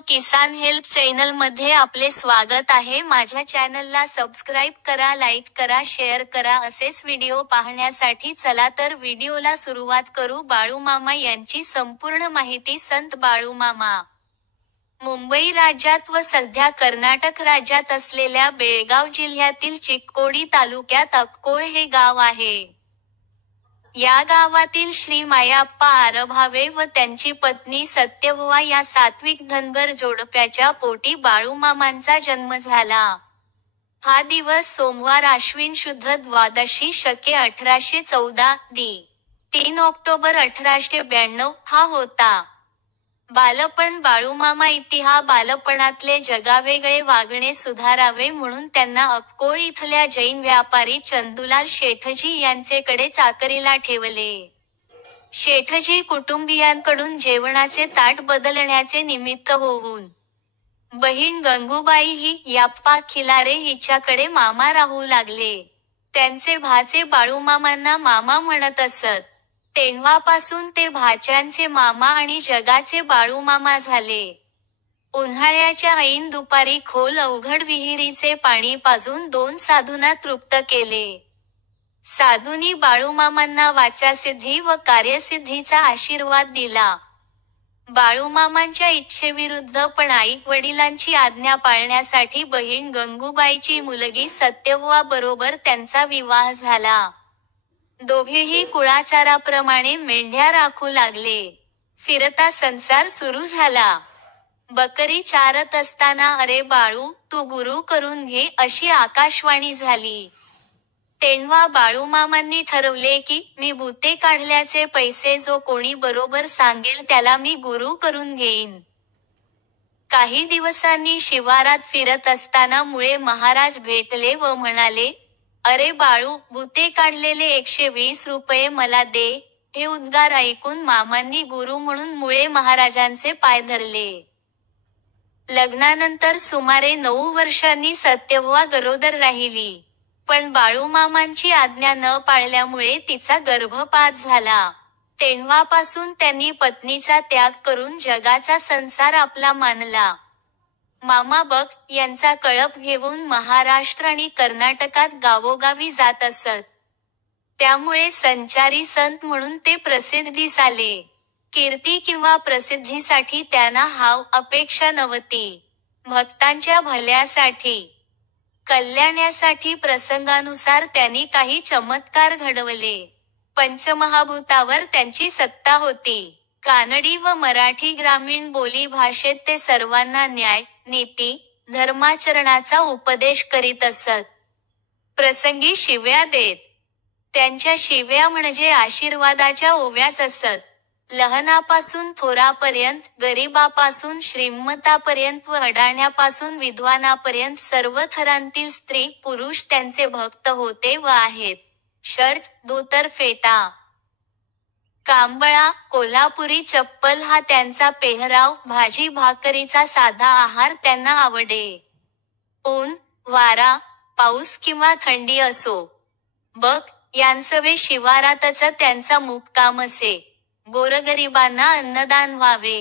किसान help channel मध्ये आपले स्वागत आहे। माझ्या चॅनलला सबस्क्राईब करा, लाईक करा, शेअर करा। असेच व्हिडिओ पाहण्यासाठी चला तर व्हिडिओला सुरुवात करू। बाळूमामा यांची संपूर्ण माहिती। संत बाळूमामा मुंबई राज्यात व सध्या कर्नाटक राज्यात असलेल्या बेळगाव जिल्ह्यातील चिक्कोडी तालुक्यात अक्कोळ हे गाव आहे। या गावातील श्री मायाप्पा आरभावे व त्यांची पत्नी सत्यव्वा या सात्विक धनगर जोडप्याच्या पोटी बाळूमामांचा जन्म झाला। हा दिवस सोमवार आश्विन शुद्ध द्वादशी शके 1814 दि. 3 ऑक्टोबर 1892 हा होता। बालपण बाळूमामा इतिहा बालपणातले जगावेगळे वागणे सुधारावे म्हणून त्यांना अक्कोळ इथल्या जैन व्यापारी चंदुलाल शेठजी यांचेकडे चाकरीला ठेवले। शेठजी कुटुंबियांकडून जेवणाचे ताट बदलण्याचे निमित्त होऊन बहीण गंगूबाई ही याप्पा खिलारे हिच्याकडे मामा राहू लागले। त्यांचे भाचे बाळूमामांना मामा म्हणत असत। तेव्हापासून ते भाच्यांचे मामा आणि जगाचे बाळूमामा झाले। उन्हाळ्याच्या ऐन दुपारी खोल अवघड विहिरीचे पाणी पाजून 2 साधूंना तृप्त केले। साधूंनी बाळूमामांना वाचासिद्धी व कार्यसिद्धीचा आशीर्वाद दिला। बाळूमामांच्या इच्छेविरुद्ध पण आई-वडिलांची आज्ञा पाळण्यासाठी बहीण गंगूबाईची मुलगी सत्यव्वा बरोबर त्यांचा विवाह झाला। दोघेही कुळाचाराप्रमाणे मेंढ्या राखू लागले। फिरता संसार सुरू झाला। बकरी चारत असताना "अरे बाळू, तू गुरु करून घे" अशी आकाशवाणी झाली। तेव्हा बाळूमामांनी ठरवले की मी भुते काढल्याचे पैसे जो कोणी बरोबर सांगेल त्याला मी गुरु करून घेईन। काही दिवसांनी शिवारात फिरत असताना मुळे महाराज भेटले व म्हणाले, "अरे बाळू, भुते काढलेले 120 रुपये मला दे." हे उद्गार ऐकून मामांनी गुरु म्हणून मुळे महाराजांचे पाय धरले। लग्नानंतर सुमारे 9 वर्षांनी सत्यव्वा गरोदर राहिली। पण बाळूमामांची आज्ञा न पाळल्यामुळे तिचा गर्भपात झाला। तेव्हापासून त्यांनी पत्नीचा त्याग करून जगाचा संसार आपला मानला। मामा बक यांचा कळप घेऊन महाराष्ट्र आणि कर्नाटकात गावोगावी जात असत। त्यामुळे संचारी संत म्हणून ते प्रसिद्धीस आले। कीर्ती किंवा प्रसिद्धीसाठी त्यांना हाव अपेक्षा नव्हती। भक्तांच्या भल्यासाठी, कल्याणासाठी प्रसंगानुसार त्यांनी काही चमत्कार घडवले। पंचमहाभूतावर त्यांची सत्ता होती। कानडी व मराठी ग्रामीण बोली भाषेत ते सर्वांना न्याय, नीती, धर्माचरणाचा उपदेश करीत असत। प्रसंगी शिव्या देत। त्यांच्या शिव्या म्हणजे आशीर्वादाच्या ओव्याच असत। लहानापासून थोरापर्यंत, गरिबापासून श्रीमंतापर्यंत व अडाण्यापासून विद्वानापर्यंत सर्व थरांतील स्त्री पुरुष त्यांचे भक्त होते व आहेत। शर्ट, धोतर, फेटा, कांबळा, कोल्हापुरी चप्पल हा त्यांचा पेहराव। भाजी भाकरीचा साधा आहार त्यांना आवडे। ऊन, वारा, पाऊस किंवा थंडी असो, बक यांसवे शिवारातच त्यांचा मुक्काम असे। गोरगरिबांना अन्नदान व्हावे,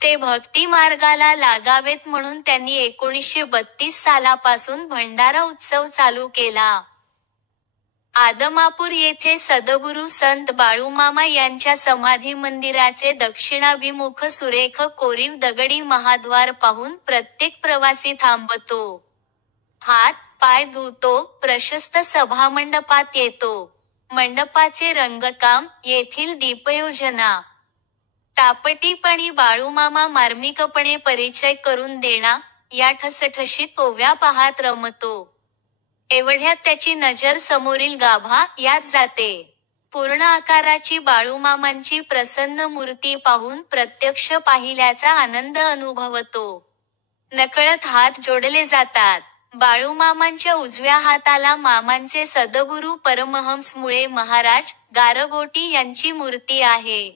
ते भक्ती मार्गाला लागावेत म्हणून त्यांनी 1932 सालापासून भंडारा उत्सव चालू केला। आदमापूर येथे सद्गुरू संत बाळूमामा यांच्या समाधी मंदिराचे दक्षिणाभिमुख सुरेख कोरीव दगडी महाद्वार पाहून प्रत्येक प्रवासी थांबतो, हात पाय धुतो, प्रशस्त सभामंडपात येतो। मंडपाचे रंगकाम, येथील दीपयोजना, टापटीपणी बाळूमामा मार्मिकपणे परिचय करून देणा, या ठसठशीत ओव्या पाहात रमतो। एवढ्यात त्याची नजर समोरील गाभा यात जाते। पूर्ण आकाराची बाळूमामांची प्रसन्न मूर्ती पाहून प्रत्यक्ष पाहिल्याचा आनंद अनुभवतो। नकळत हात जोडले जातात। बाळूमामांच्या उजव्या हाताला मामांचे सद्गुरू परमहंस मुळे महाराज, गारगोटी यांची मूर्ती आहे।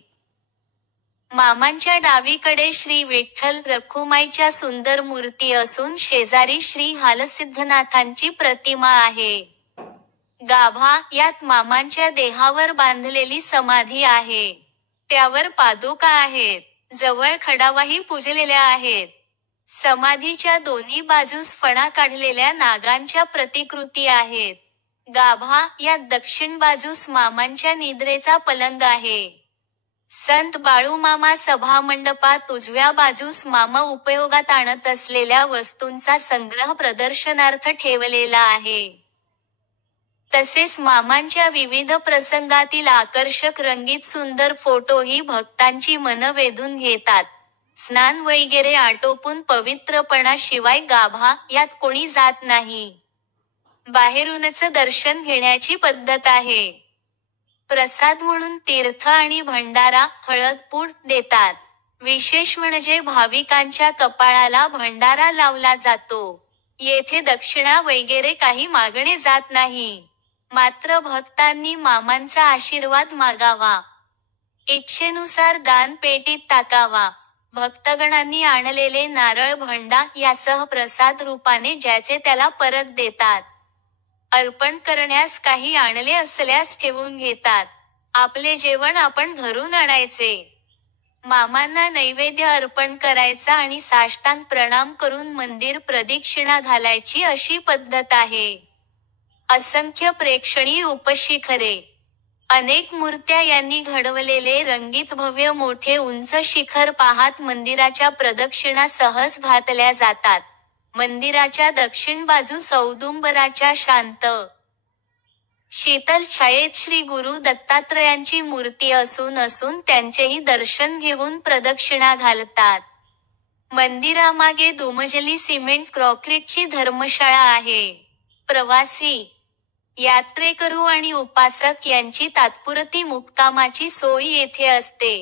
मामांच्या डावीकडे श्री विठ्ठल रखुमाईच्या सुंदर मूर्ती असून शेजारी श्री हालसिद्धनाथांची प्रतिमा आहे। गाभा यात मामांच्या देहावर बांधलेली समाधी आहे। त्यावर पादुका आहेत। जवळ खडावाही पूजलेल्या आहेत. समाधीच्या दोन्ही बाजूस फणा काढलेल्या नागांच्या प्रतिकृती आहेत. गाभा या दक्षिण बाजूस मामांच्या निद्रेचा पलंग आहे. संत बाळूमामा सभामंडपात उजव्या बाजूस मामा उपयोगात आणत असलेल्या वस्तूंचा संग्रह प्रदर्शनार्थ ठेवलेला आहे. तसेच मामांच्या विविध प्रसंगातील आकर्षक रंगीत सुंदर फोटोही भक्तांची मन वेधून घेतात. स्नान वगैरे आटोपून पवित्रपणाशिवाय गाभा यात कोणी जात नाही. बाहेरूनच दर्शन घेण्याची पद्धत आहे. प्रसाद म्हणून तीर्थ आणि भंडारा, हळदपूड देतात. विशेष म्हणजे भाविकांच्या कपाळाला भंडारा लावला जातो. येथे दक्षिणा वगैरे काही मागणे जात नाही. मात्र भक्तांनी मामांचा आशीर्वाद मागावा. इच्छेनुसार दान पेटीत टाकावा. भक्तगणांनी आणलेले नारळ, भंडा यासह प्रसाद रूपाने ज्याचे त्याला परत देतात. अर्पण करण्यास काही आणले असल्यास ठेवून घेतात. आपले जेवण आपण घरून आणायचे. मामांना नैवेद्य अर्पण करायचा आणि साष्टांग प्रणाम करून मंदिर प्रदक्षिणा घालायची अशी पद्धत आहे. असंख्य प्रेक्षणीय उपशिखरे, अनेक मूर्त्या यांनी घडवलेले रंगीत भव्य मोठे उंच शिखर पाहात मंदिराच्या प्रदक्षिणा सहज घातल्या जातात. मंदिराच्या दक्षिण बाजूस औदुंबराच्या शांत शीतल छायेत श्री गुरु दत्तात्रयांची मूर्ती असून त्यांचेही दर्शन घेऊन प्रदक्षिणा घालतात. मंदिरामागे दुमजली सिमेंट कॉन्क्रीटची धर्मशाळा आहे. प्रवासी, यात्रेकरू आणि उपासक यांची तात्पुरती मुक्कामाची सोय येथे असते.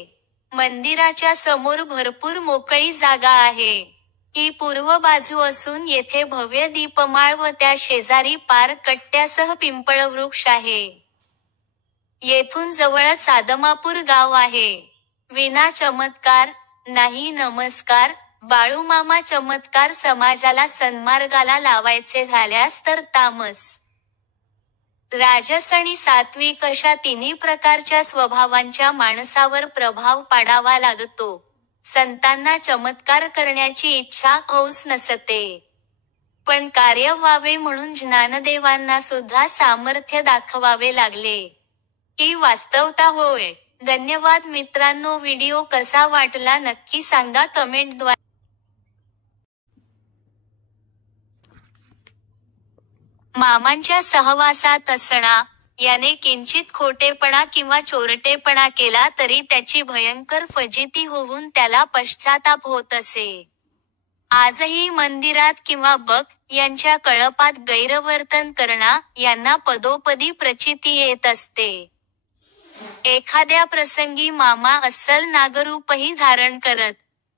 मंदिराच्या समोर भरपूर मोकळी जागा आहे. ही पूर्व बाजू असून येथे भव्य दीपमाळ व त्या शेजारी पार कट्ट्यासह पिंपळवृक्ष आहे. येथून जवळच आदमापूर गाव आहे. विना चमत्कार नाही नमस्कार. बाळूमामा चमत्कार समाजाला सन्मार्गाला लावायचे झाल्यास तर तामस, राजस आणि सात्विक अशा तिन्ही प्रकारच्या स्वभावांच्या माणसावर प्रभाव पाडावा लागतो. संतांना चमत्कार करण्याची इच्छा हौस नसते. पण कार्य व्हावे म्हणून ज्ञानदेवांना सुद्धा सामर्थ्य दाखवावे लागले. ही वास्तवता होय. धन्यवाद मित्रांनो. व्हिडिओ कसा वाटला नक्की सांगा कमेंटद्वारे. मामांच्या सहवासात असणा, याने किंचित खोटेपणा किंवा चोरटेपणा केला तरी त्याची भयंकर फजिती होऊन त्याला पश्चाताप होत असे. आजही मंदिरात किंवा बक यांच्या कळपात गैरवर्तन करणा यांना पदोपदी प्रचिती येत असते. एखाद्या प्रसंगी मामा अस्सल नागरूपही धारण करत.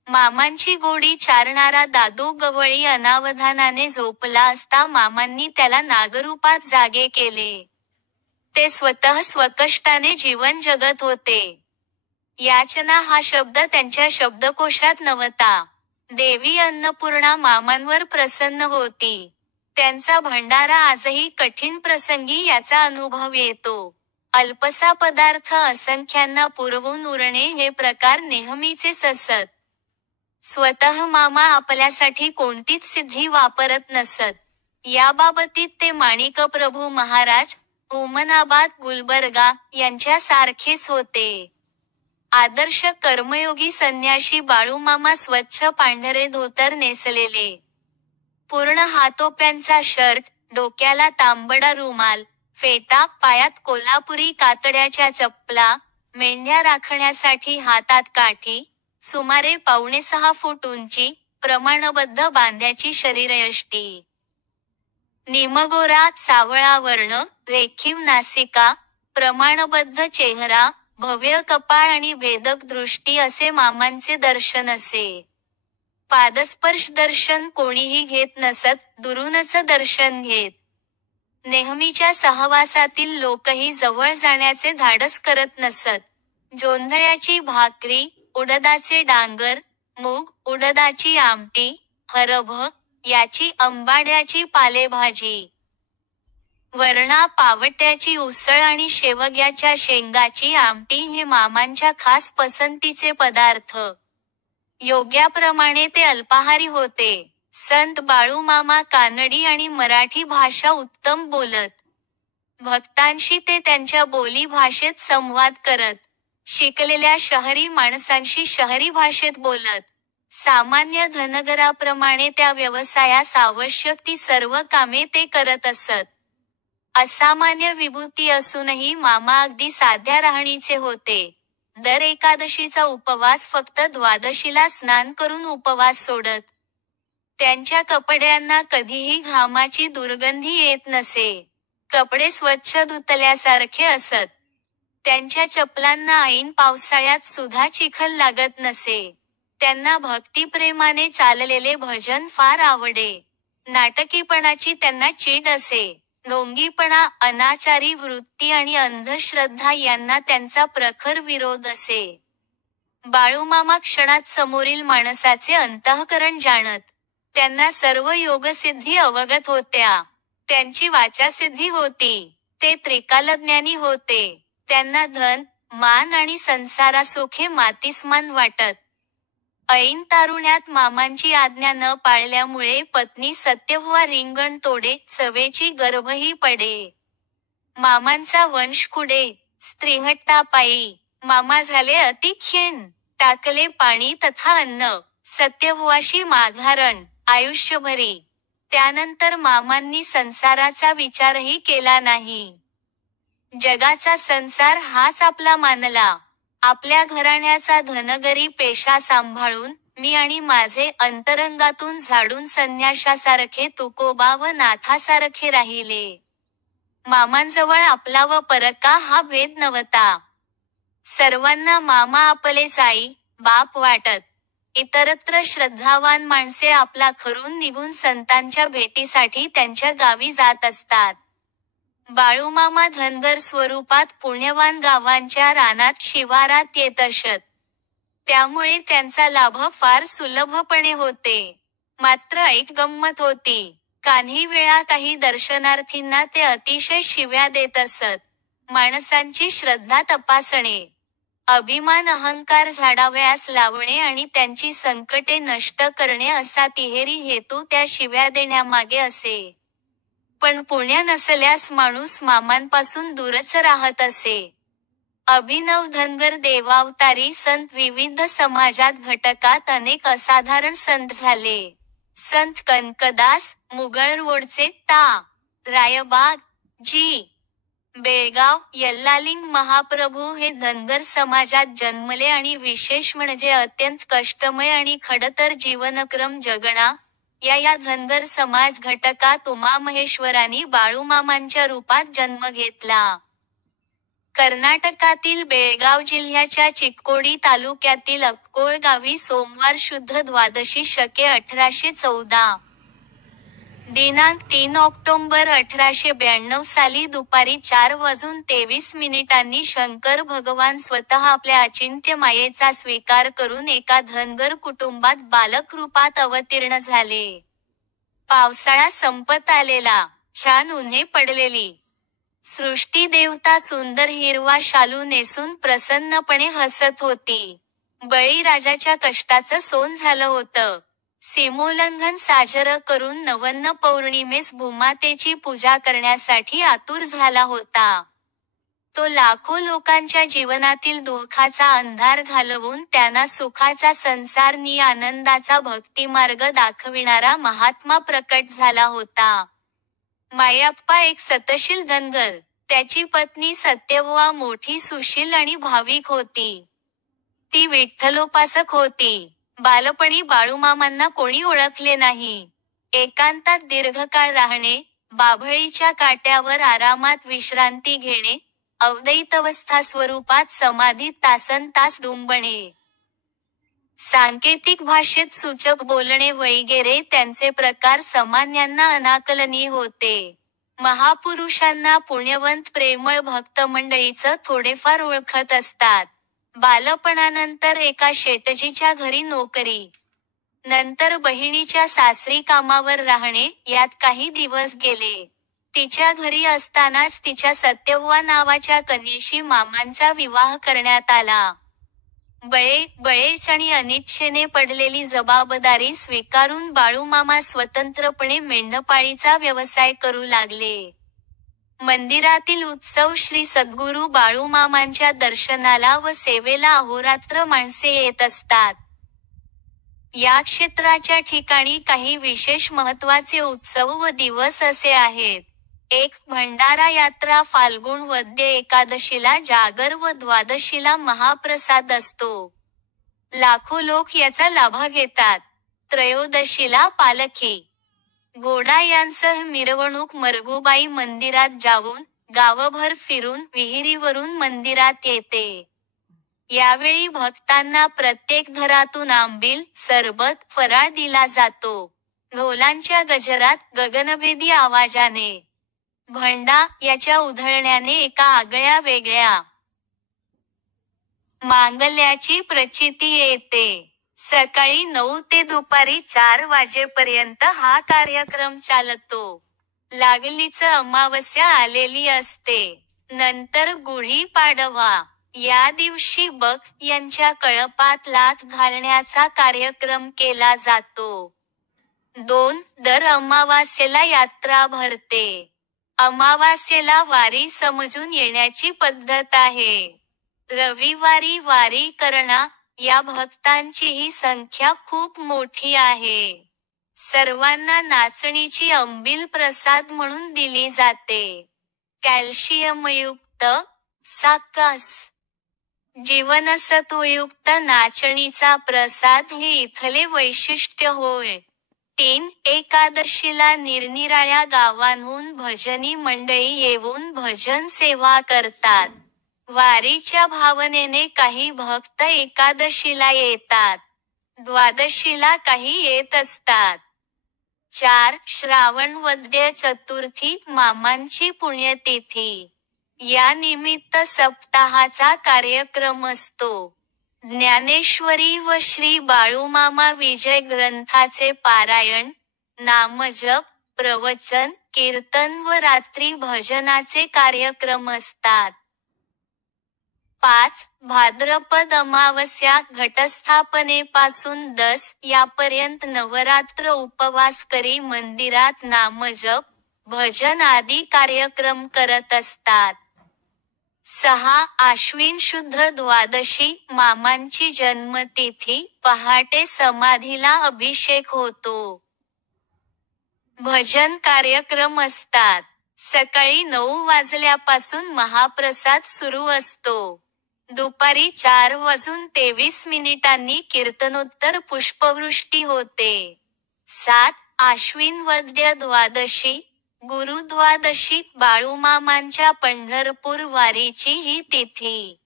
मामांची गोडी चारणारा दादू गवळी अनावधानाने झोपला असता मामांनी त्याला नागरूपात जागे केले. ते स्वतः स्वकष्टाने जीवन जगत होते. याचना हा शब्द त्यांच्या शब्दकोशात नव्हता. देवी अन्नपूर्णा मामांवर प्रसन्न होती. त्यांचा भंडारा आजही कठीण प्रसंगी याचा अनुभव येतो. अल्पसा पदार्थ असंख्यांना पुरवून उरणे हे प्रकार नेहमीचेच असत. स्वतः मामा आपल्यासाठी कोणतीच सिद्धी वापरत नसत. याबाबतीत ते माणिकप्रभू महाराज, उमनाबाद गुलबर्गा यांच्या सारखेच होते. आदर्श कर्मयोगी संन्याशी बाळूमामा स्वच्छ पांढरे धोतर नेसलेले, पूर्ण हातोप्यांचा शर्ट, डोक्याला तांबडा रुमाल, फेटा, पायात कोल्हापुरी कातड्याच्या चपला, मेंढ्या राखण्यासाठी हातात काठी, सुमारे 5.25 फूट उंची, प्रमाणबद्ध बांध्याची शरीरयष्टी, निमगोरा सावळा वर्ण, रेखीव नासिका, प्रमाणबद्ध चेहरा, भव्य कपाळ आणि भेदक दृष्टी असे मामांचे दर्शन असे. पादस्पर्श दर्शन कोणीही घेत नसत, दुरूनच दर्शन घेत. नेहमीच्या सहवासातील लोकही जवळ जाण्याचे धाडस करत नसत. जोंधळ्याची भाकरी, उडदाचे डांगर, मूग, उडदाची आमटी, हरभ याची आंबाड्याची पालेभाजी, वरणा पावट्याची उसळ आणि शेवग्याच्या शेंगाची आमटी हे मामांच्या खास पसंतीचे पदार्थ. योग्याप्रमाणे ते अल्पाहारी होते. संत बाळूमामा कानडी आणि मराठी भाषा उत्तम बोलत. भक्तांशी ते त्यांच्या बोली भाषेत संवाद करत. शिकलेल्या शहरी माणसांशी शहरी भाषेत बोलत. सामान्य धनगराप्रमाणे त्या व्यवसायास आवश्यक ती सर्व कामे ते करत असत. असामान्य विभूती असूनही मामा अगदी साध्या राहणीचे होते. दर एकादशीचा उपवास फक्त द्वादशीला स्नान करून उपवास सोडत. त्यांच्या कपड्यांना कधीही घामाची दुर्गंधी येत नसे. कपडे स्वच्छ धुतल्यासारखे असत. त्यांच्या चपलांना ऐन पावसाळ्यात सुद्धा चिखल लागत नसे. त्यांना भक्तिप्रेमाने चाललेले भजन फार आवडे. नाटकीपणाची त्यांना चीड असे. ढोंगीपणा, अनाचारी वृत्ती आणि अंधश्रद्धा यांना त्यांचा प्रखर विरोध असे. बाळूमामा क्षणात समोरील माणसाचे अंतःकरण जाणत. त्यांना सर्व योगसिद्धी अवगत होत्या. त्यांची वाचासिद्धी होती. ते त्रिकालज्ञानी होते. त्यांना धन, मान आणि संसारासुखे मातीसमान वाटत. ऐन तारुण्यात मामांची आज्ञा न पाळल्यामुळे पत्नी सत्यव्हा रिंगण तोडे, सवेची गर्भही पडे. मामांचा वंश कुडे, स्त्रीहट्टापायी. मामा झाले अति क्षीण. टाकले पाणी तथा अन्न. सत्यव्हाशी माघारण, आयुष्यभरी. त्यानंतर मामांनी संसाराचा विचारही केला नाही. जगाचा संसार हाच आपला मानला. आपल्या घराण्याचा धनगरी पेशा सांभाळून, मी आणि माझे अंतरंगातून झाडून संन्याशासारखे तुकोबा व नाथासारखे राहिले. मामांजवळ आपला व परका हा भेद नव्हता. सर्वांना मामा आपलेच आई, बाप वाटत. इतरत्र श्रद्धावान माणसे आपला खरून निघून संतांच्या भेटीसाठी त्यांच्या गावी जात असतात. बाळूमामा धनगर स्वरूपात पुण्यवान गावांच्या रानात शिवारात येत असत. त्यामुळे त्यांचा लाभ फार सुलभपणे होते. मात्र एक गंमत होती. काही वेळा काही दर्शनार्थींना ते अतिशय शिव्या देत असत. माणसांची श्रद्धा तपासणे, अभिमान अहंकार झाडावयास लावणे आणि त्यांची संकटे नष्ट करणे असा तिहेरी हेतू त्या शिव्या देण्यामागे असे. पण पुण्य नसल्यास माणूस मामांपासून दूरच राहत असे. अभिनव धनगर देवावतारी संत विविध समाजात घटकात अनेक असाधारण संत झाले. संत कनकदास, मुगळ रोडचे ता. रायबाग, जी. बेळगाव, यल्लालिंग महाप्रभू हे धनगर समाजात जन्मले आणि विशेष म्हणजे अत्यंत कष्टमय आणि खडतर जीवनक्रम जगणा, या धनगर समाज घटकात उमामहेश्वरांनी बाळूमामांच्या रूपात जन्म घेतला. कर्नाटकातील बेळगाव जिल्ह्याच्या चिक्कोडी तालुक्यातील अक्कोळ गावी सोमवार शुद्ध द्वादशी शके 1814. दिनांक 3 ऑक्टोबर 1892 साली दुपारी 4:23 शंकर भगवान स्वतः आपल्या अचिंत्य मायेचा स्वीकार करून एका धनगर कुटुंबात बालक रूपात अवतीर्ण झाले. पावसाळा संपत आलेला. छान उन्हे पडलेली. सृष्टी देवता सुंदर हिरवा शालू नेसून प्रसन्नपणे हसत होती. बळीराजाच्या कष्टाचं सोन झालं होतं. सीमोल्लंघन साजरं करून नवन्न पौर्णिमेस भूमातेची पूजा करण्यासाठी आतुर झाला होता. तो लाखो लोकांच्या जीवनातील दुःखाचा अंधार घालवून त्यांना सुखाचा संसार नि आनंदाचा भक्तिमार्ग दाखविणारा महात्मा प्रकट झाला होता. मायाप्पा एक सतशील धनगर. त्याची पत्नी सत्यव्हा मोठी सुशील आणि भाविक होती. ती विठ्ठलोपासक होती. बालपणी बाळूमामांना कोणी ओळखले नाही. एकांतात दीर्घकाळ राहणे, बाभळीच्या काट्यावर आरामात विश्रांती घेणे, अवदैतवस्था स्वरूपात समाधीत तासनतास डुंबणे, सांकेतिक भाषेत सूचक बोलणे वगैरे त्यांचे प्रकार सामान्यांना अनाकलनीय होते. महापुरुषांना पुण्यवंत प्रेमळ भक्तमंडळीचं थोडेफार ओळखत असतात. बालपणानंतर एका शेटजीच्या घरी नोकरी, नंतर बहिणीच्या सासरी कामावर राहणे, यात काही दिवस गेले. तिच्या घरी असतानाच तिच्या सत्यव्हा नावाच्या कन्येशी मामांचा विवाह करण्यात आला. बळेच आणि अनिच्छेने पडलेली जबाबदारी स्वीकारून बाळूमामा स्वतंत्रपणे मेंढपाळीचा व्यवसाय करू लागले. मंदिरातील उत्सव श्री सद्गुरू बाळूमामांच्या दर्शनाला व सेवेला अहोरात्र माणसे येत असतात. या क्षेत्राच्या ठिकाणी काही विशेष महत्त्वाचे उत्सव व दिवस असे आहेत. 1. भंडारा यात्रा फाल्गुन वद्य एकादशीला जागर व द्वादशीला महाप्रसाद असतो. लाखो लोक याचा लाभ घेतात. त्रयोदशीला पालखी, घोडा यांसह मिरवणूक मरगुबाई मंदिरात जाऊन, गावभर फिरून विहिरीवरून मंदिरात येते. यावेळी भक्तांना प्रत्येक घरातून आंबील, सरबत, फराळ दिला जातो. ढोलांच्या गजरात, गगनभेदी आवाजाने भंडा याच्या उधळण्याने एका आगळ्या वेगळ्या मांगल्याची प्रचिती येते. सकाळी 9 ते दुपारी 4 वाजेपर्यंत हा कार्यक्रम चालतो. लागलीच अमावस्या आलेली असते. नंतर गुढी पाडवा. या दिवशी बक यांच्या कळपात लाथ घालण्याचा कार्यक्रम केला जातो. 2. दर अमावास्येला यात्रा भरते. अमावास्येला वारी समजून येण्याची पद्धत आहे. रविवारी वारी करणा या भक्तांचीही संख्या खूप मोठी आहे. सर्वांना नाचणीची अंबील प्रसाद म्हणून दिली जाते. कॅल्शियमयुक्त, साकस, जीवनसत्वयुक्त नाचणीचा प्रसाद हे इथले वैशिष्ट्य होय. 3. एकादशीला निरनिराळ्या गावांहून भजनी मंडळी येऊन भजन सेवा करतात. वारीच्या भावनेने काही भक्त एकादशीला येतात. द्वादशीला काही येत असतात. 4. श्रावण वद्य चतुर्थी मामांची पुण्यतिथी. या निमित्त सप्ताहाचा कार्यक्रम असतो. ज्ञानेश्वरी व श्री बाळूमामा विजय ग्रंथाचे पारायण, नामजप, प्रवचन, कीर्तन व रात्री भजनाचे कार्यक्रम असतात. 5. भाद्रपद अमावस्या घटस्थापनेपासून 10 यापर्यंत नवरात्र उपवास करी मंदिरात नामजप, भजन आदी कार्यक्रम करत असतात. 6. आश्विन शुद्ध द्वादशी मामांची जन्मतिथी पहाटे समाधीला अभिषेक होतो. भजन कार्यक्रम असतात. सकाळी 9 वाजल्यापासून महाप्रसाद सुरू असतो. दुपारी 4:23 कीर्तनोत्तर पुष्पवृष्टी होते. 7. आश्विन वद्य द्वादशी गुरुद्वादशी बाळूमामांच्या पंढरपूर वारीची ही तिथी.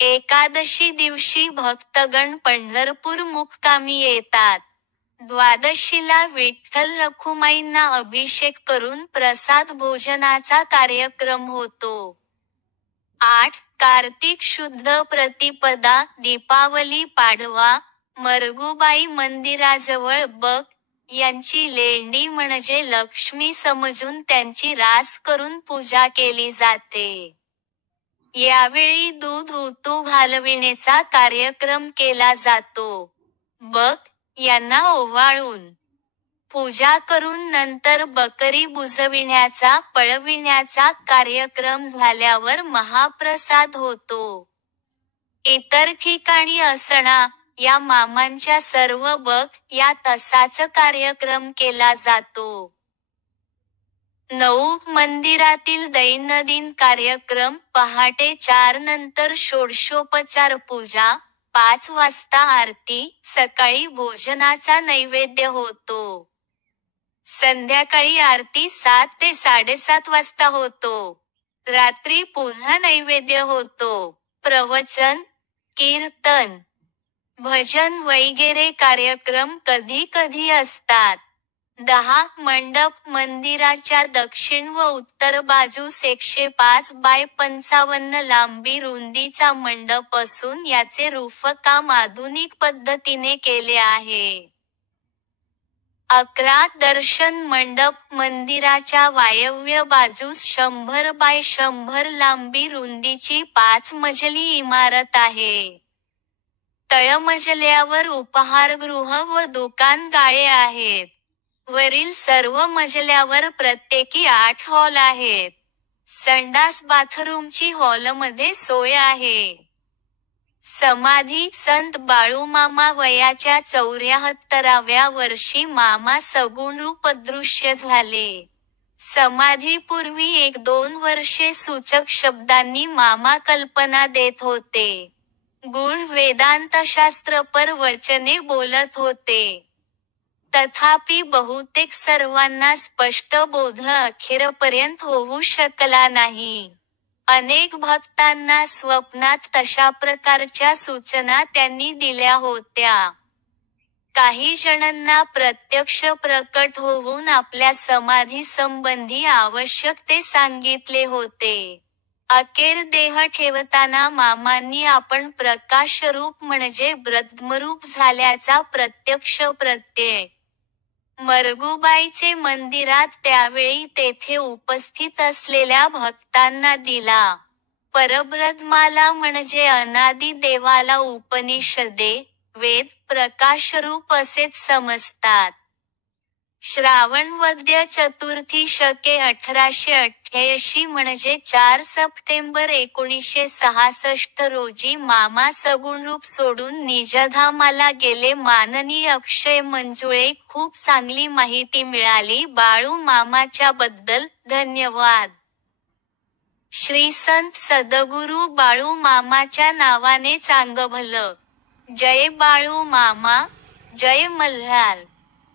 एकादशी दिवशी भक्तगण पंढरपूर मुक्कामी येतात. द्वादशीला विठ्ठल रखुमाईंना अभिषेक करून प्रसाद भोजनाचा कार्यक्रम होतो. 8. कार्तिक शुद्ध प्रतिपदा दीपावली पाडवा मरगुबाई मंदिराजवळ बक यांची लेंडी म्हणजे लक्ष्मी समजून त्यांची रास करून पूजा केली जाते. यावेळी दूध उतू घालविण्याचा कार्यक्रम केला जातो. बक यांना ओवाळून पूजा करून नंतर बकरी बुजविण्याचा पळविण्याचा कार्यक्रम झाल्यावर महाप्रसाद होतो. इतर ठिकाणी असणा या मामांच्या सर्व बक यात असाच कार्यक्रम केला जातो. 9. मंदिरातील दैनंदिन कार्यक्रम पहाटे 4 नंतर षोडशोपचार पूजा, 5 वाजता आरती, सकाळी भोजनाचा नैवेद्य होतो. संध्याकाळी आरती 7 ते 7:30 वाजता होतो. रात्री पुन्हा नैवेद्य होतो. प्रवचन, कीर्तन, भजन वगैरे कार्यक्रम कधी कधी असतात. 10. मंडप मंदिराच्या दक्षिण व उत्तर बाजूस 105 बाय 55 लांबी रुंदीचा मंडप असून याचे रूफकाम आधुनिक पद्धतीने केले आहे. 11. दर्शन मंडप मंदिराच्या वायव्य बाजूस 100 बाय 100 लांबी रुंदीची 5 मजली इमारत आहे. तळमजल्यावर उपहारगृह व दुकान गाळे आहेत. वरील सर्व मजल्यावर प्रत्येकी 8 हॉल आहेत. संडास बाथरूमची हॉलमध्ये सोय आहे. समाधी संत बाळूमामा वयाच्या 74व्या वर्षी मामा सगुणरूप अदृश्य झाले. समाधीपूर्वी 1-2 वर्षे सूचक शब्दांनी मामा कल्पना देत होते. गूढ वेदांतशास्त्रपर वचने बोलत होते. तथापि बहुतेक सर्वांना स्पष्ट बोध अखेरपर्यंत होऊ शकला नाही. अनेक भक्तांना स्वप्नात तशा प्रकारच्या सूचना त्यांनी दिल्या होत्या. काही जणांना प्रत्यक्ष प्रकट होऊन आपल्या समाधीसंबंधी आवश्यक ते सांगितले होते. अखेर देह ठेवताना मामांनी आपण प्रकाशरूप म्हणजे ब्रह्मरूप झाल्याचा प्रत्यक्ष प्रत्यय मरगुबाईचे मंदिरात त्यावेळी तेथे उपस्थित असलेल्या भक्तांना दिला. परब्रह्माला म्हणजे अनादि देवाला उपनिषदे, वेद, प्रकाशरूप असेच समजतात. श्रावण वद्य चतुर्थी शके 1888 म्हणजे 4 सप्टेंबर 1966 रोजी मामा सगुणरूप सोडून निजधामाला गेले. माननीय अक्षय मंजुळे, खूप चांगली माहिती मिळाली बाळू मामाच्या बद्दल, धन्यवाद. श्री संत सद्गुरू बाळू मामाच्या नावाने चांगभलं. जय बाळू मामा, जय मल्हार.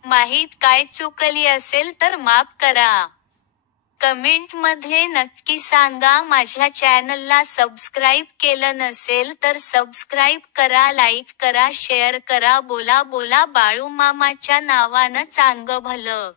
माहित काय चुकली असेल तर माफ करा. कमेंटमध्ये नक्की सांगा. माझ्या चॅनलला सबस्क्राईब केलं नसेल तर सबस्क्राईब करा, लाईक करा, शेअर करा. बोला बोला बाळू मामाच्या नावानं चांगभलं.